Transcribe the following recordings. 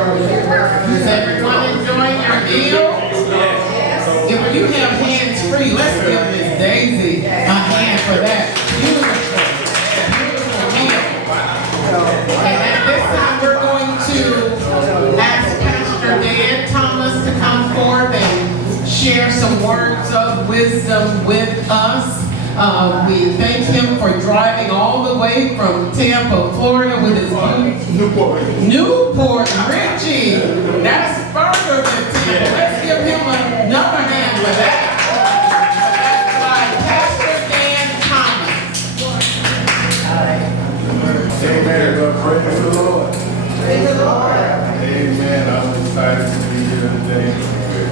Is everyone enjoying your meal? If you have hands free, let's give Miss Daisy a hand for that beautiful meal. And at this time, we're going to ask Pastor Dan Thomas to come forward and share some words of wisdom with us. We thank him for driving all the way from Tampa, Florida with his Newport Richie. That's further than Tampa. Let's give him another hand for that. That's by Pastor Dan Thomas. Amen. Praise the Lord. Praise the Lord. Amen. I'm excited to be here today.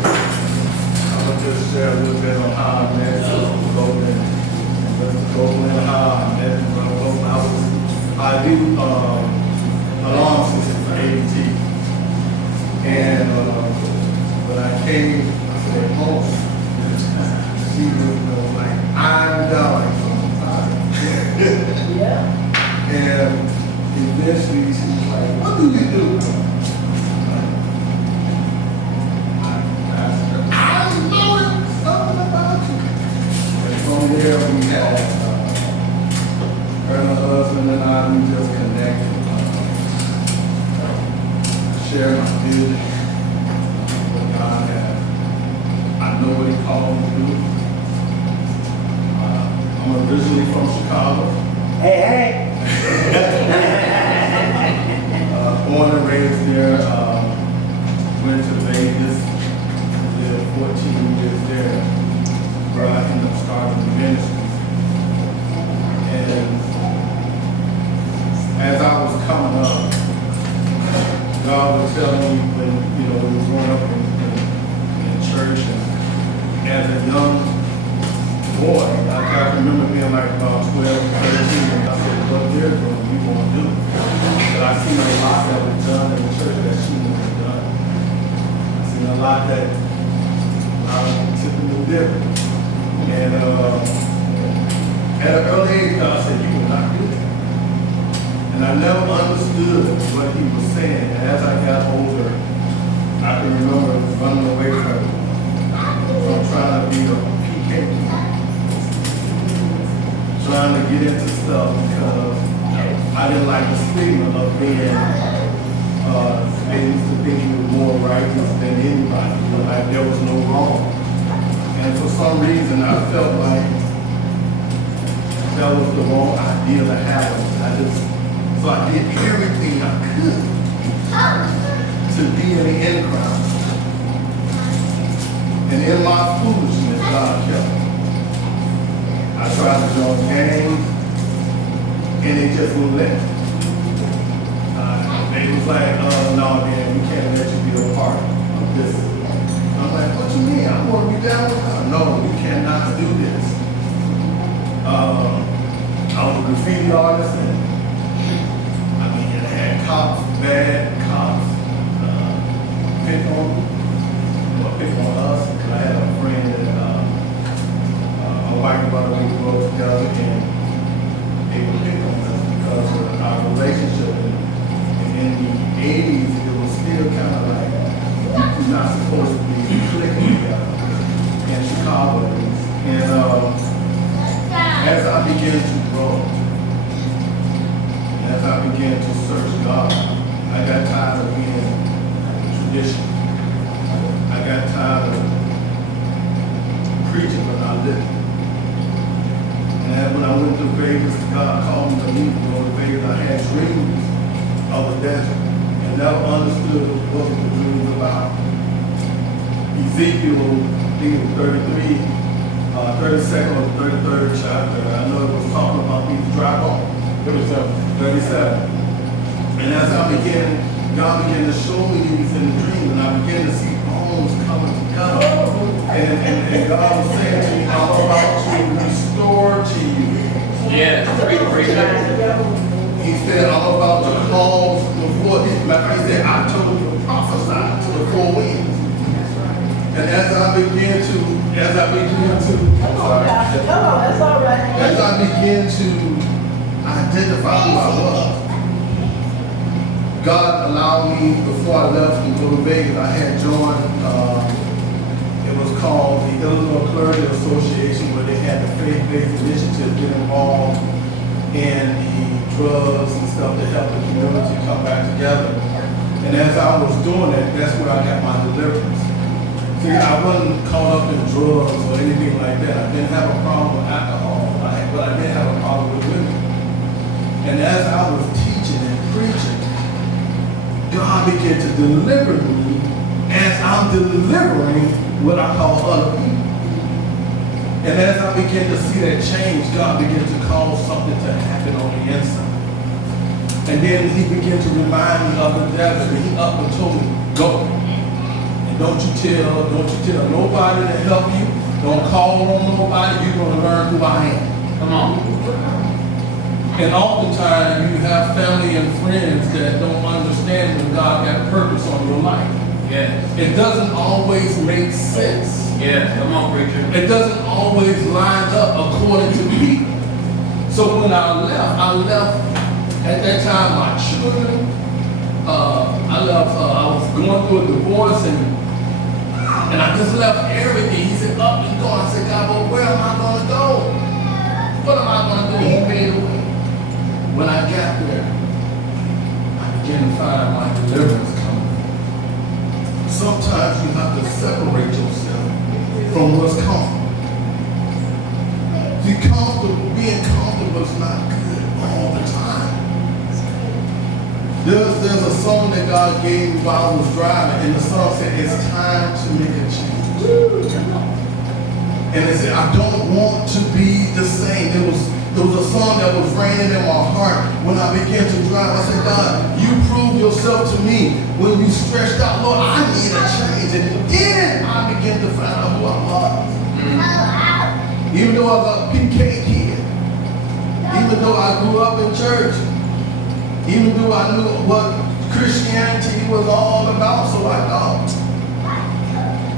I'm going to just share a little bit on how I met I do alarm systems for ADT. And when I came to the home, she was like, I'm dying sometimes. Yeah. And eventually she was like, what do you do? I know something about you. And from there we had her and her husband and I, we just connected. Share my vision, what God has. I know what He called me to do. I'm originally from Chicago. Hey, Born and raised there. Went to Vegas. Lived 14 years there, where I ended up starting the ministry. And as I was coming up, God was telling me when, we were growing up in church, and as a young boy, I can remember being like about 12, 13, and I said, what they're doing, we want to do. But I seen a lot that was done in the church that she wouldn't have done. I seen a lot that I was typically different. And at an early age, God said, you will not do that. And I never understood what He was saying. And as I got older, I can remember running away from trying to be a PK. Trying to get into stuff because I didn't like the stigma of being they used to think you were more righteous than anybody. Like there was no wrong. And for some reason, I felt like that was the wrong idea to have. So I did everything I could to be in the in crowd. And in my foolishness, God kept me. I tried to join gangs, and it just wouldn't let me. They was like, no, man, we can't let you be a part of this. I'm like, what you mean? I want to be down with God. No, you cannot do this. I was a graffiti artist, and it had cops, bad cops, pick on us. I had a friend that my white brother, we grew up together, and they would pick on us because of our relationship. And in the 80s, it was still kind of like you're not supposed to be clicking together in Chicago. And as I began to grow, as I began to search God, I got tired of being tradition. I got tired of preaching but not living. And when I went to Vegas, God called me to leave to go to Vegas. I had dreams of a desert and never understood what the dream was about. Ezekiel, I think it was 32nd or 33rd chapter, I know it was talking about these dry bones. 37. And as God began to show me these in the dream, and I began to see bones coming together. And God was saying to me, I'm about to restore to you. Yeah, He said, I'm about to cause the four. He said, I told you to prophesy to the four winds. And as I began to, come on, that's all right. as I began to identify who I was, God allowed me, before I left to go to Vegas, I had joined, it was called the Illinois Clergy Association, where they had the faith-based initiative get involved in the drugs and stuff to help the community come back together. And as I was doing that, that's where I got my deliverance. See, I wasn't caught up in drugs or anything like that. I didn't have a problem with alcohol, but I did have a problem with women. And as I was teaching and preaching, God began to deliver me as I'm delivering what I call other people. And as I began to see that change, God began to cause something to happen on the inside. And then he began to remind me of the devil, and he up and told me, go. And don't you tell nobody to help you. Don't call on nobody. You're going to learn who I am. Come on. And oftentimes you have family and friends that don't understand when God got purpose on your life. Yeah. It doesn't always make sense. Yeah. Come on, preacher. It doesn't always line up according to people. So when I left at that time my children. I was going through a divorce and I just left everything. He said, up and go. I said, God, well, where am I going to go? What am I going to do? He made a way. When I got there, I began to find my deliverance coming. Sometimes you have to separate yourself from what's comfortable. Being comfortable is not good all the time. There's a song that God gave me while I was driving, and the song said, it's time to make a change. And it said, I don't want to be the same. There was a song that was raining in my heart when I began to drive. I said, God, you proved yourself to me when you stretched out, Lord, I need a change. And then I began to find out who I was. Even though I was a PK kid, even though I grew up in church, even though I knew what Christianity was all about, so I thought,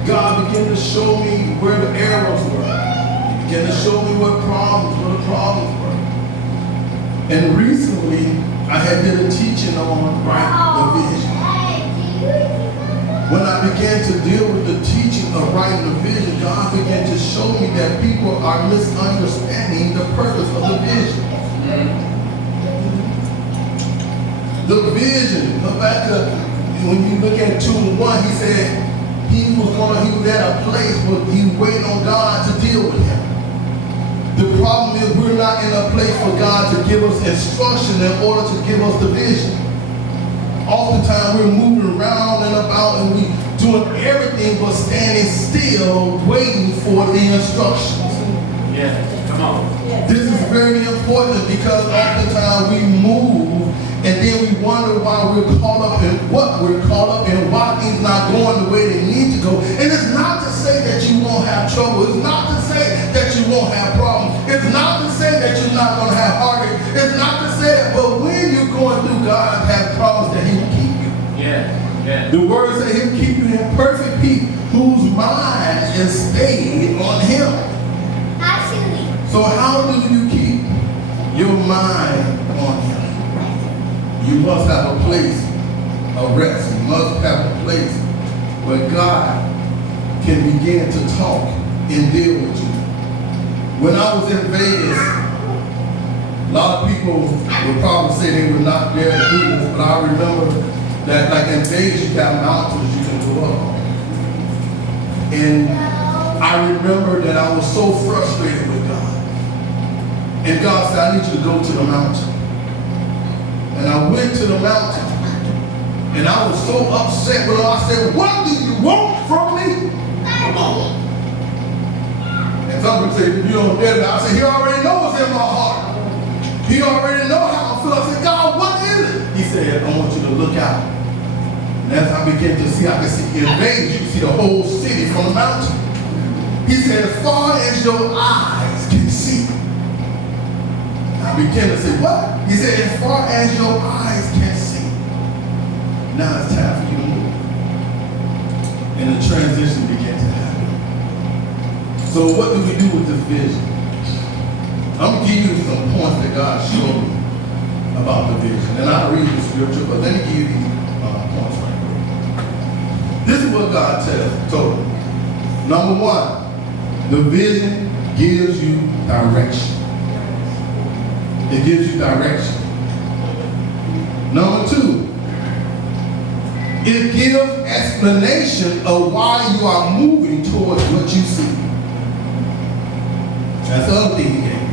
God began to show me where the errors were. He began to show me what the problems were. And recently, I had did a teaching on writing the vision. When I began to deal with the teaching of writing the vision, God began to show me that people are misunderstanding the purpose of the vision. The vision, Habakkuk, when you look at 2:1, he said he was at a place where he waited on God to deal with him. The problem is we're not in a place for God to give us instruction in order to give us the vision. Oftentimes we're moving around and about and we doing everything but standing still waiting for the instructions. Yeah, come on. This is very important because oftentimes we move and then we wonder why we're caught up in why things not going the way they need to go. And it's not to say that you won't have trouble. It's not to say that you won't have problems. It's not to say that you're not going to have heartache. It's not to say that, but when you're going through, God has promised that he will keep you. Yeah. The word says he'll keep you in perfect peace, whose mind is stayed on him. So how do you keep your mind on him? You must have a place of rest. You must have a place where God can begin to talk and deal with you. When I was in Vegas, a lot of people would probably say they were not there to do this, but I remember that like in Vegas you got mountains you can go up on. And I remember that I was so frustrated with God. And God said, I need you to go to the mountain. And I went to the mountain. And I was so upset with him. I said, what do you want from me? And some people say, you don't dare. I said, he already knows what's in my heart. He already knows how I feel. I said, God, what is it? He said, I want you to look out. And as I began to see, I can see in Vegas, you can see the whole city from the mountain. He said, as far as your eyes can see. I began to say, what? He said, as far as your eyes can see. Now it's time for you to move. And the transition began to happen. So what do we do with this vision? I'm going to give you some points that God showed me about the vision. And I'll read the scripture, but let me give you these points right quick. This is what God told me. Number one, the vision gives you direction. It gives you direction. Number two, it gives explanation of why you are moving towards what you see. That's the other thing he gave.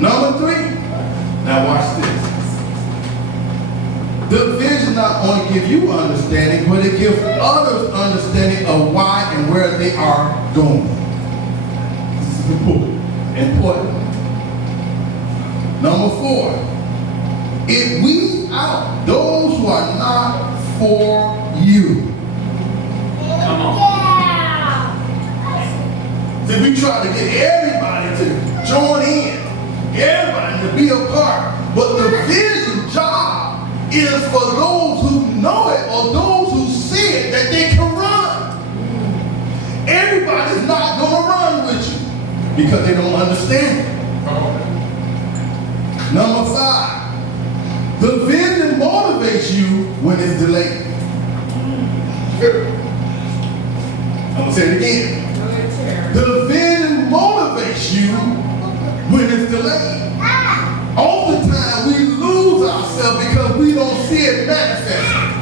Number three, now watch this. The vision not only gives you understanding, but it gives others understanding of why and where they are going. This is important. Number four, it weeds out those who are not for you. Come on. See, we try to get everybody to join in, everybody to be a part, but the vision job is for those who know it or those who see it that they can run. Everybody's not going to run with you because they don't understand it. Number five, the vision motivates you when it's delayed. I'm going to say it again. The vision motivates you when it's delayed. Oftentimes we lose ourselves because we don't see it manifesting.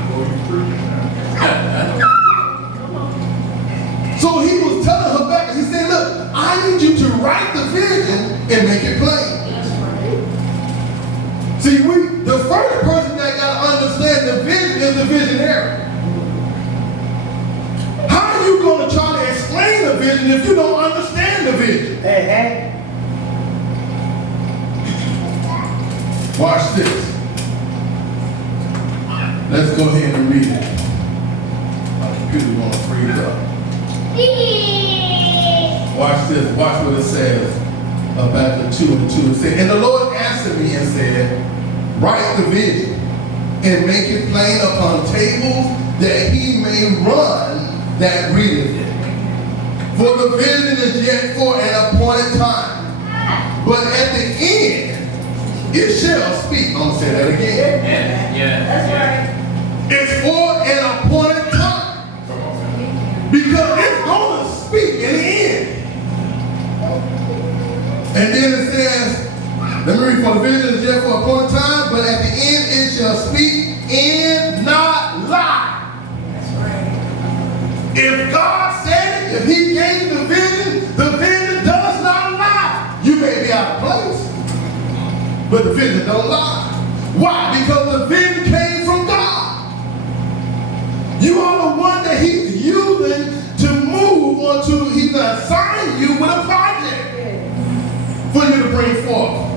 So he was telling her back, he said, look, I need you to write the vision and make it plain. See, the first person that got to understand the vision is the visionary. How are you going to try to explain the vision if you don't understand the vision? Hey, hey. Watch this. Let's go ahead and read it. My computer's going to freeze up. Watch this. Watch what it says about the 2 and 2. It said, and the Lord answered me and said, write the vision and make it plain upon tables that he may run that readeth it. For the vision is yet for an appointed time, but at the end it shall speak. I'm going to say that again. Yeah. That's right. It's for an appointed time. Because it's going to speak in the end. And then it says, let me read, for the vision is yet for a appointed time, but at the end it shall speak and not lie. That's right. If God said it, if he gave the vision does not lie. You may be out of place, but the vision don't lie. Why? Because the vision came from God. You are the one that he's using to move or to, he's assigned you with a project for you to bring forth.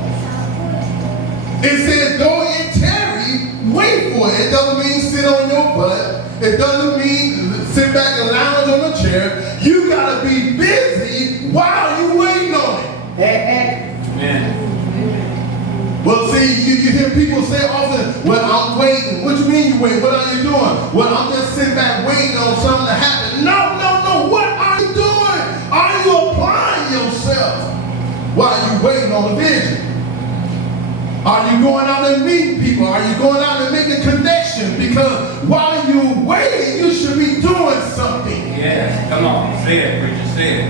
It says, go and tarry, wait for it. It doesn't mean sit on your butt. It doesn't mean sit back and lounge on a chair. You got to be busy while you're waiting on it. Hey, hey. Amen. Well, see, you hear people say often, well, I'm waiting. What you mean you waiting? What are you doing? Well, I'm just sitting back waiting on something to happen. No. What are you doing? Are you applying yourself while you're waiting on the vision? Are you going out and meeting people? Are you going out and making connections? Because while you're waiting, you should be doing something. Yes. Come on. Say it, preacher. Say it.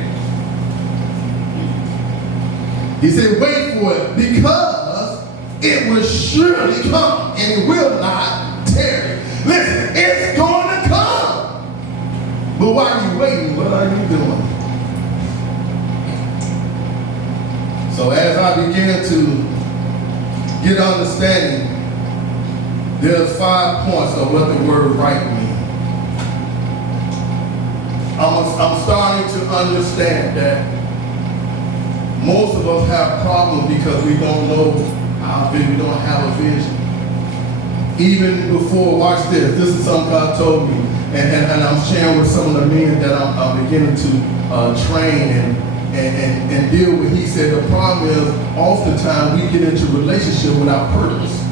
He said, wait for it because it will surely come and it will not tarry. Listen, it's going to come. But while you're waiting, what are you doing? So as I began to get understanding, there's 5 points of what the word right means. I'm starting to understand that most of us have problems because we don't know our vision, we don't have a vision. Even before, watch this. This is something God told me, and I'm sharing with some of the men that I'm beginning to train and deal with. He said the problem is oftentimes we get into relationship without purpose.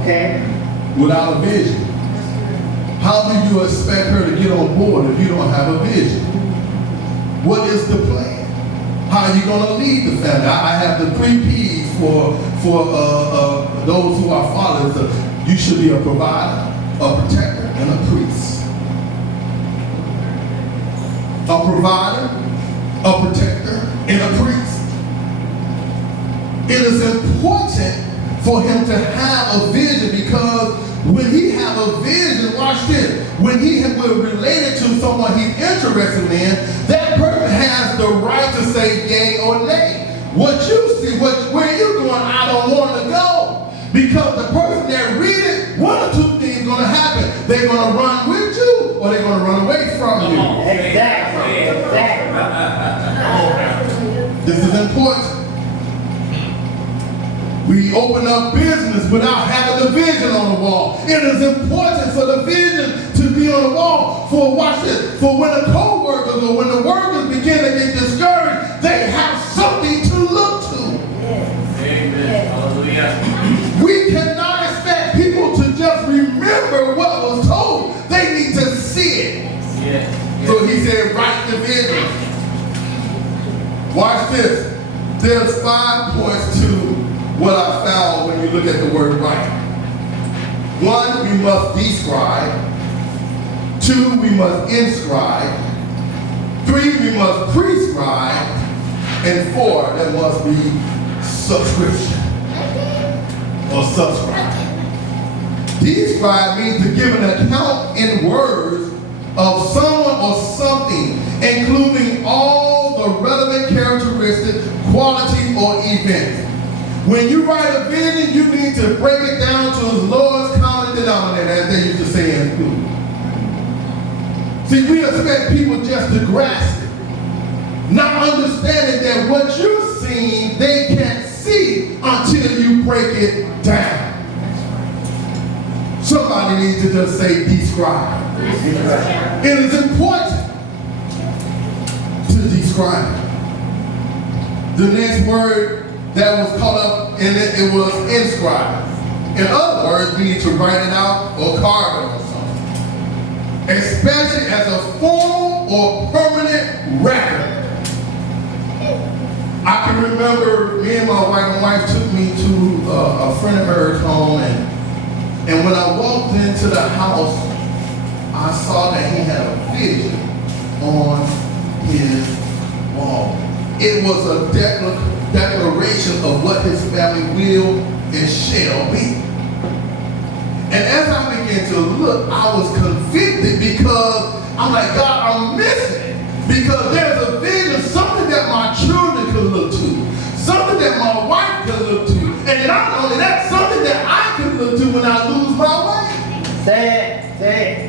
Okay. Without a vision. How do you expect her to get on board if you don't have a vision? What is the plan? How are you going to lead the family? I have the 3 P's for those who are fathers. You should be a provider, a protector, and a priest. A provider, a protector, and a priest. It is important for him to have a vision, because when he have a vision, watch this, when he will relate it to someone he's interested in, that person has the right to say yay or nay. What you see, where you're going, I don't want to go. Because the person that read it, one or two things going to happen. They're going to run with you, or they're going to run away from you. Exactly. This is important. We open up business without having the vision on the wall. It is important for the vision to be on the wall. For, watch this, for when the co-workers or when the workers begin to get discouraged, they have something to look to. Amen. Hallelujah. We cannot expect people to just remember what was told. They need to see it. Yes. So he said, write the vision. Watch this. There's 5 points to what I found when you look at the word write. 1, we must describe. 2, we must inscribe. 3, we must prescribe. And 4, there must be subscription or subscribe. Describe means to give an account in words of someone or something, including all the relevant characteristics, qualities, or events. When you write a vision, you need to break it down to its lowest common denominator, as they used to say in school. See, we expect people just to grasp it, not understanding that what you're seeing, they can't see until you break it down. Somebody needs to just say describe. It is important to describe it. The next word that was caught up in it was inscribe. In other words, we need to write it out or carve it or something, especially as a formal or permanent record. I can remember me and my wife took me to a friend of hers home, and when I walked into the house, I saw that he had a vision on his wall. It was a declaration of what his family will and shall be. And as I began to look, I was convicted, because I'm like, God, I'm missing it. Because there's a vision, something that my children could look to, something that my wife could look to, and not only that, something that I could look to when I lose my way. Say it.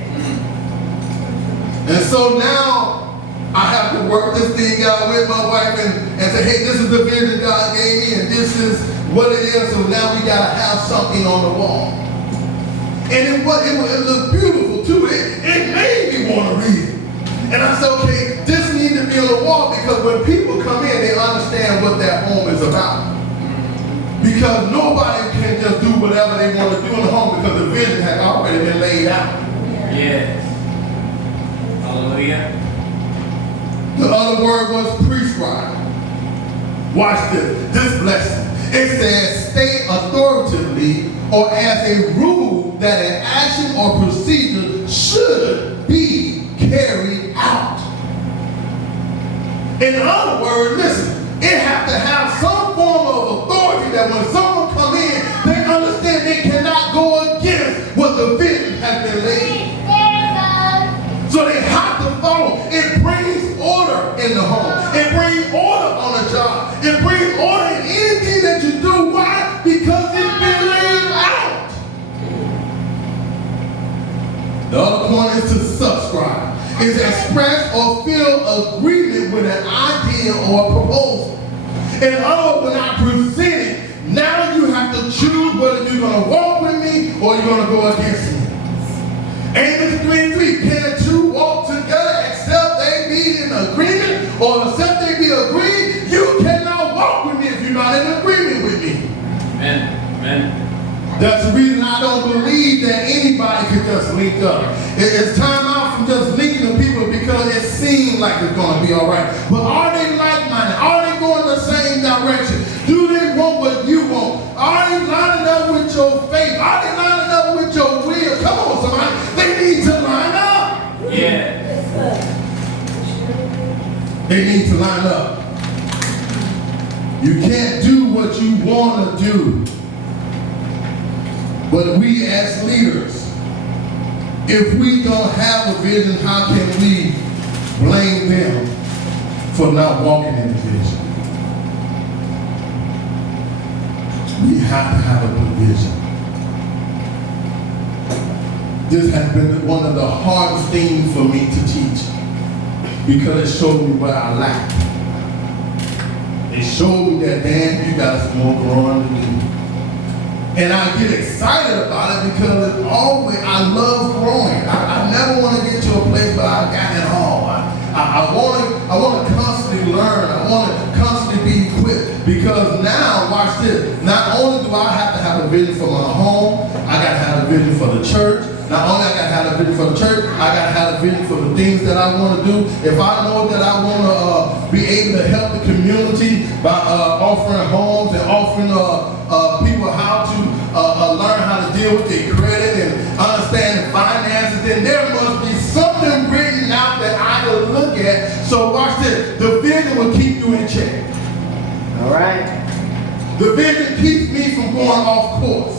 And so now I have to work this thing out with my wife and say, hey, this is the vision God gave me, and this is what it is, so now we got to have something on the wall. And it looked beautiful too. It made me want to read it. And I said, okay, this needs to be on the wall, because when people come in, they understand what that home is about. Because nobody can just do whatever they want to do in the home, because the vision has already been laid out. Yes. Hallelujah. The other word was prescribe. Watch this blessing. It says state authoritatively or as a rule that an action or procedure should be carried out. In other words, listen, it has to have some form of authority that when someone come in, they understand they cannot go against what the vision has been laid. So they have to follow. It brings order in the home. It brings order on a job. It brings order in anything that you do. Why? Because it's been laid out. The other point is to subscribe. Is express or feel agreement with an idea or a proposal. In other words, when I present it, now you have to choose whether you're going to walk with me or you're going to go against me. Amos 3:3, can two walk together except they be in agreement, or except they be agreed? You cannot walk with me if you're not in agreement with me. Amen. That's the reason I don't believe that anybody can just link up. It's time out from just linking to people because it seems like it's going to be all right. But are they like-minded? Are they going the same direction? Do they want what you Yes. They need to line up. You can't do what you want to do. But we as leaders, if we don't have a vision, how can we blame them for not walking in the vision? We have to have a good vision. This has been one of the hardest things for me to teach because it showed me what I lacked. It showed me that, Dan, you got some more growing to do. And I get excited about it because it's always, I love growing. I never want to get to a place where I got it all. I want to constantly learn. I want to constantly be equipped because now, watch this, not only do I have to have a vision for my home, I got to have a vision for the church. Not only I got to have a vision for the church, I got to have a vision for the things that I want to do. If I know that I want to be able to help the community by offering homes and offering people how to learn how to deal with their credit and understand finances, then there must be something written out that I can look at. So watch this. The vision will keep you in check. All right. The vision keeps me from going off course.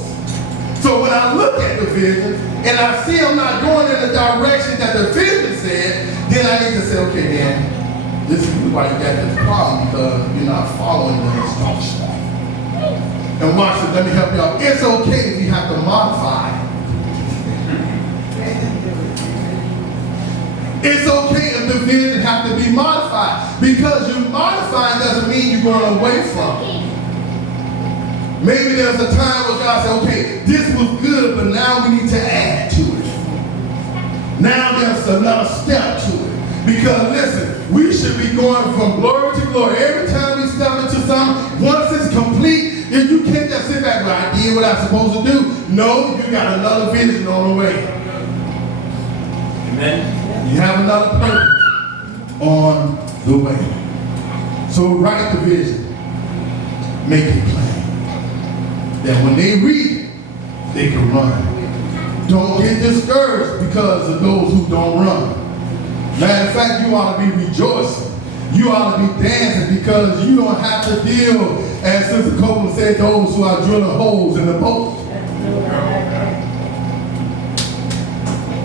So when I look at the vision and I see I'm not going in the direction that the vision said, then I need to say, okay, Dan, this is why you got this problem because you're not following the instructions. And watch this, let me help y'all. It's okay if you have to modify. It's okay if the vision has to be modified because you modifying doesn't mean you're going away from it. Maybe there's a time where God said, okay, this was good, but now we need to add to it. Now there's another step to it. Because listen, we should be going from glory to glory. Every time we step into something, once it's complete, you can't just sit back, well, I did what I'm supposed to do. No, you got another vision on the way. Amen. You have another purpose on the way. So write the vision. Make it plain. That when they read it, they can run. Don't get discouraged because of those who don't run. Matter of fact, you ought to be rejoicing. You ought to be dancing because you don't have to deal, as Sister Copeland said, those who are drilling holes in the boat.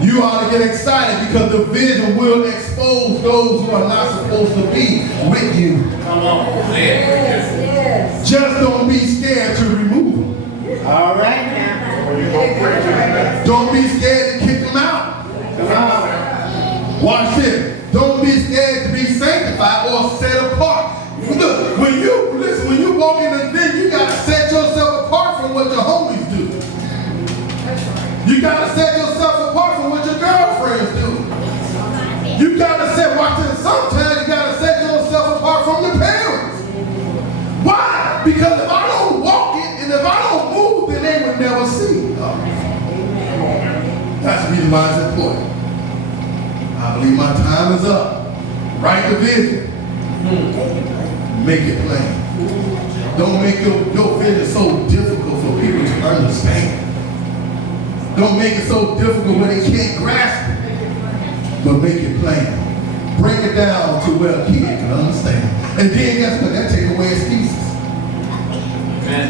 You ought to get excited because the vision will expose those who are not supposed to be with you. Come on. Yes. Just don't be scared to remove them. All right now. Don't be scared to kick them out. Come on. Watch this. Don't be scared to be sanctified or set apart. Look, when you walk in the vision, you got to set yourself apart from what your homies do. You got to set yourself apart from what your girlfriends do. You got to set, watch this, sometimes you got to set yourself apart from your parents. Why? Because if I don't walk it and if I don't move, then they would never see. That's the reason why it's important. I believe my time is up. Write the vision. Make it plain. Don't make your vision so difficult for people to understand. Don't make it so difficult where they can't grasp it. But make it plain. Break it down to where a kid can understand. And then guess what? That take away excuses. Amen.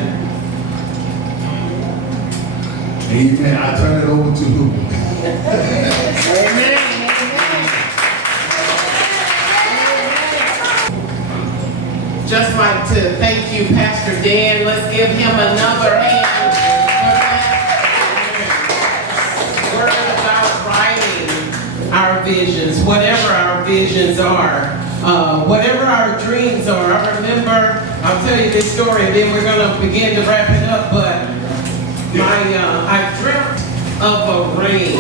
Amen. I turn it over to who? Amen. Just like to thank you, Pastor Dan. Let's give him another hand for that word about writing our visions, whatever our visions are, whatever our dreams are. I remember, I'll tell you this story and then we're going to begin to wrap it up, but I dreamt of a ring,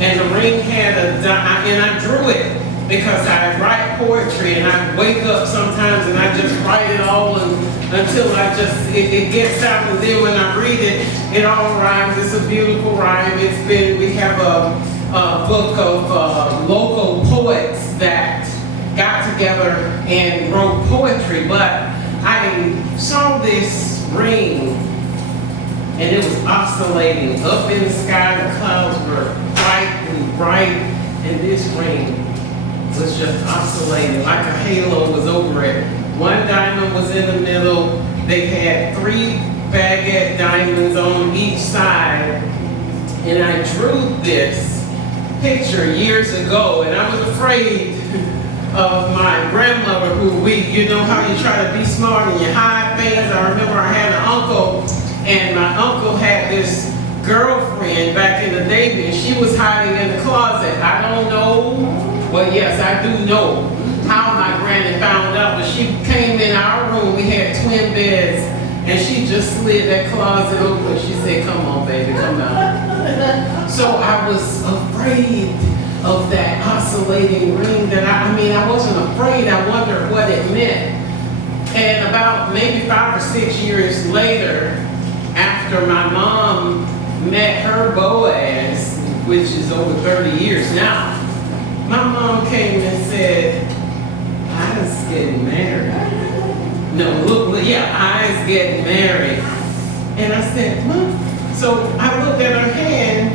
and the ring had and I drew it because I write poetry and I wake up sometimes and I just write it all until it gets out, and then when I read it, it all rhymes. It's a beautiful rhyme. We have a book of local poets that got together and wrote poetry, but I saw this ring and it was oscillating up in the sky. The clouds were bright and bright, and and this ring was just oscillating like a halo was over it. One diamond was in the middle. They had 3 baguette diamonds on each side. And I drew this picture years ago, and I was afraid of my grandmother who you know how you try to be smart and you hide things. I remember I had an uncle, and my uncle had this girlfriend back in the Navy, and she was hiding in the closet. I don't know, well yes, I do know how my granny found out, but she came in our room, we had twin beds, and she just slid that closet open. She said, come on baby, come out. So I was afraid of that oscillating ring that I wasn't afraid, I wondered what it meant. And about maybe 5 or 6 years later, after my mom met her Boaz, which is over 30 years now, my mom came and said, I was getting married. I was getting married. And I said, Mom. So I looked at her hand,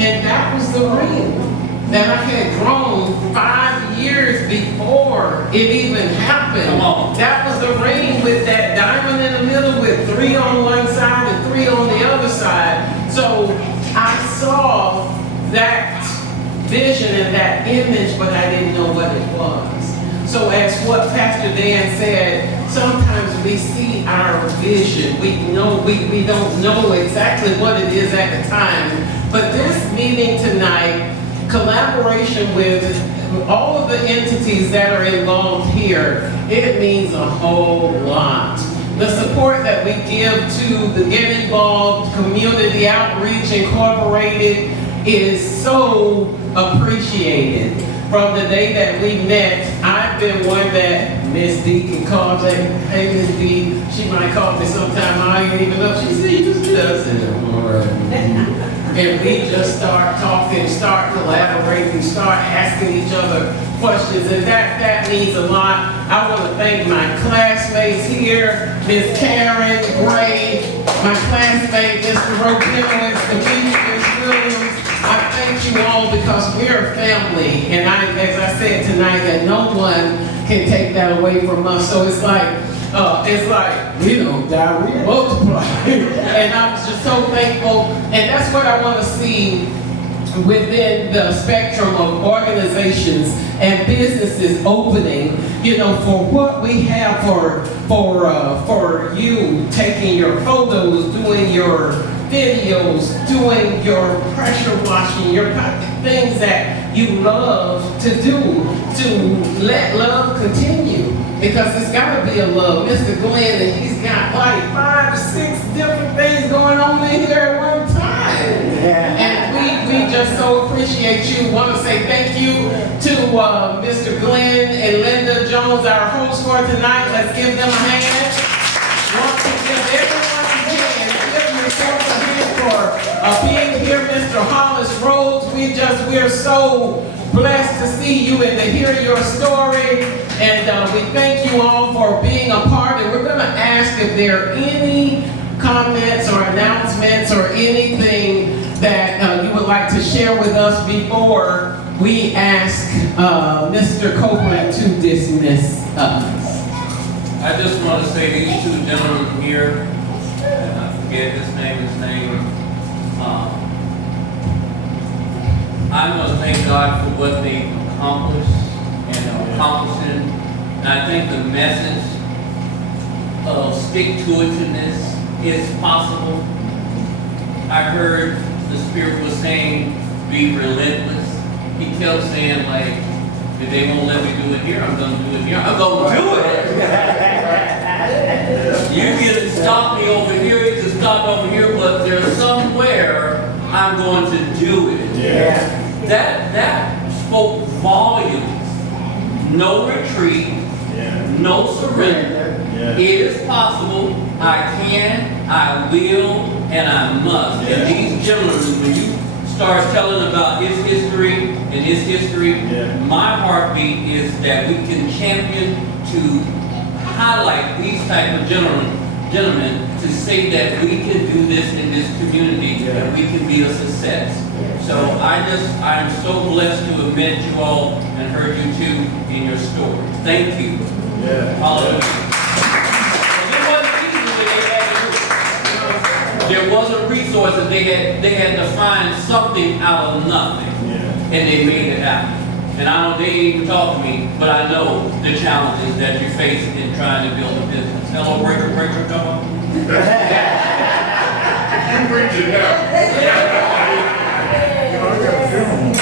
and that was the ring that I had drawn 5 years before it even happened. Come on. That was the ring with that diamond in the middle with 3 on one side and 3 on the other side. So I saw that vision and that image, but I didn't know what it was. So as what Pastor Dan said, sometimes we see our vision. We don't know exactly what it is at the time. But this meeting tonight, collaboration with all of the entities that are involved here, it means a whole lot. The support that we give to the Get Involved Community Outreach Incorporated is so appreciated. From the day that we met, I've been one that Miss D can call me. Hey, Miss D, she might call me sometime. I ain't even know. She said, you just does it. And we just start talking, start collaborating, start asking each other questions, and that means a lot. I want to thank my classmates here, Miss Karen Gray, my classmate, Mr. Robinos, Demetrius Williams. I thank you all because we're a family, and as I said tonight, that no one can take that away from us. So it's like, we multiply. And I'm just so thankful, and that's what I want to see within the spectrum of organizations and businesses opening, for what we have for you taking your photos, doing your videos, doing your pressure washing, your things that you love to do, to let love continue. Because it's got to be a love. Mr. Glenn, and he's got like 5 or 6 different things going on in here at one time. And we just so appreciate you. Want to say thank you to Mr. Glenn and Linda Jones, our hosts for tonight. Let's give them a hand. Want to give everyone a hand. Give yourself a hand for being here, Mr. Hollis Rhodes. We're so blessed to see you and to hear your story. And we thank you all for being a part. And we're going to ask if there are any comments or announcements or anything that you would like to share with us before we ask Mr. Copeland to dismiss us. I just want to say these 2 gentlemen here, and I forget his name. I want to thank God for what they've accomplished and accomplishing. And I think the message of stick-to-itiveness is possible. I heard the Spirit was saying, be relentless. He kept saying, like, if they won't let me do it here, I'm going to do it here. I'm going to do it. You can stop me over here, you can stop over here, but there's somewhere I'm going to do it. Yeah. That spoke volumes. No retreat, no surrender. It is possible. I can, I will, and I must. And these gentlemen, when you start telling about his history and his history, my heartbeat is that we can champion to highlight these type of gentlemen to say that we can do this in this community and we can be a success. So I'm so blessed to have met you all and heard you two in your story. Thank you. Yeah. Hallelujah. It wasn't easy when they had to do it. There wasn't resources. They had to find something out of nothing. Yeah. And they made it happen. And I know they didn't even talk to me, but I know the challenges that you face in trying to build a business. Hello, breaker, dog. You preaching now.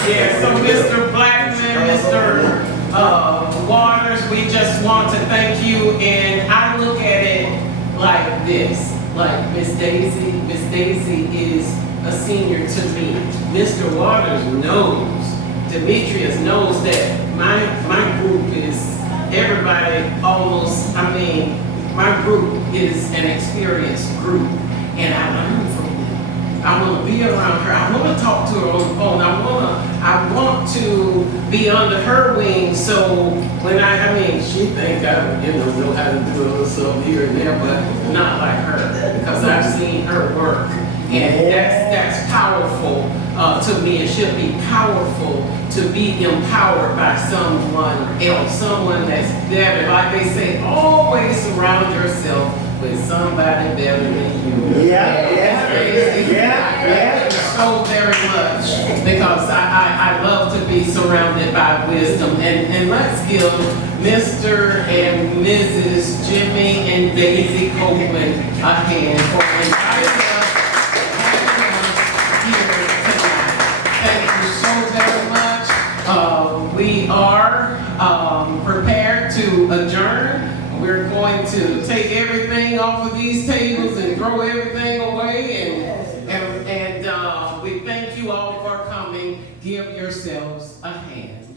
Yeah, so Mr. Blackman, Mr. Waters, we just want to thank you, and I look at it like this, like Miss Daisy is a senior to me. Mr. Waters knows, Demetrius knows that my group is, everybody almost, my group is an experienced group, and I learn from them. I want to be around her. I want to talk to her on the phone. I want to be under her wing. So when she think I know how to do a little something here and there, but not like her, because I've seen her work, and that's powerful to me. It should be powerful to be empowered by someone else, someone that's better. Like they say, always surround yourself with somebody better than you. So very much, because I love to be surrounded by wisdom. And let's give Mr. and Mrs. Jimmy and Daisy Copeland a hand for inviting us here tonight. Thank you so very much. We are prepared to adjourn. We're going to take everything off of these tables and throw everything away, and we thank you all for coming. Give yourselves a hand.